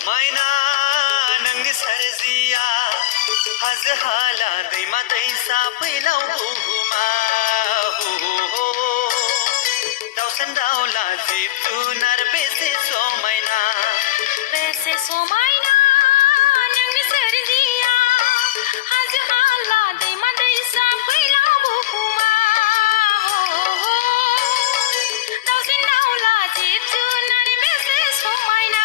समायना नोंनि सोरजिया हाजो हाला दैमा दैसा फैलाव बुहुमा दाउसिन दाउला जिब जुनार बेसे समायना नोंनि सोरजिया हाजो हाला दैमा दैसा फैलाव बुहुमा दाउसिन दाउला जिब जुनार बेसे समायना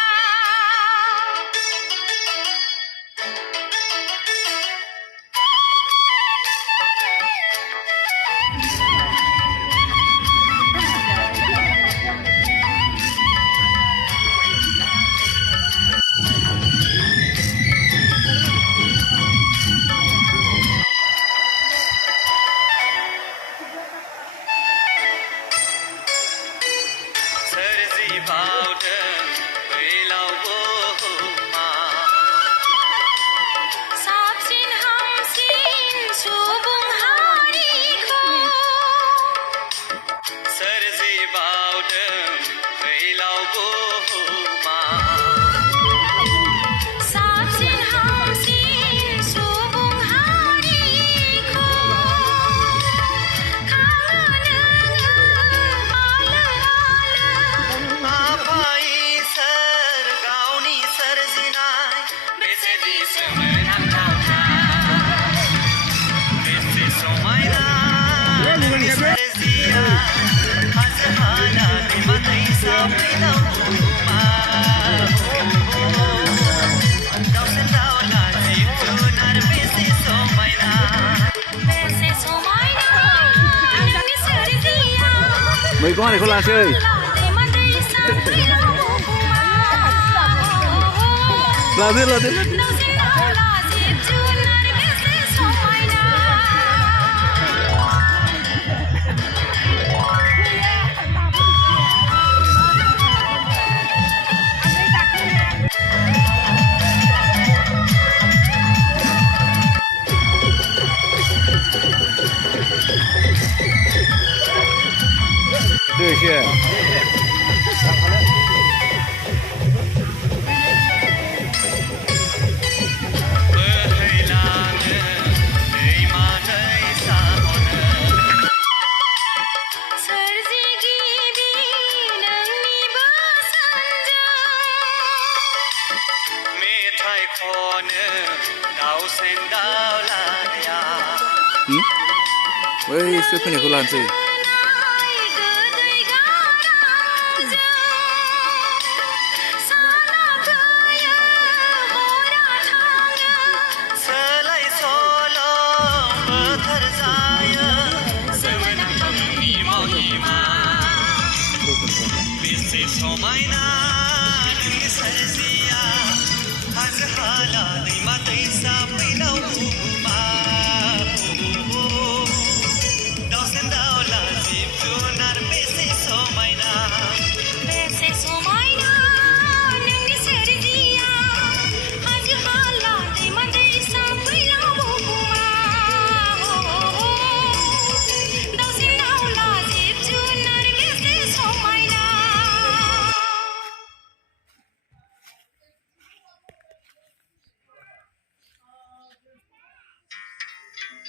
mấy con này con là chơi là biết đưa chưa 왜 슬픈이 그걸 안 써? समायना नोंनि सोरजिया हाजो हाला दैमा दैसा फैलाव बुहुमा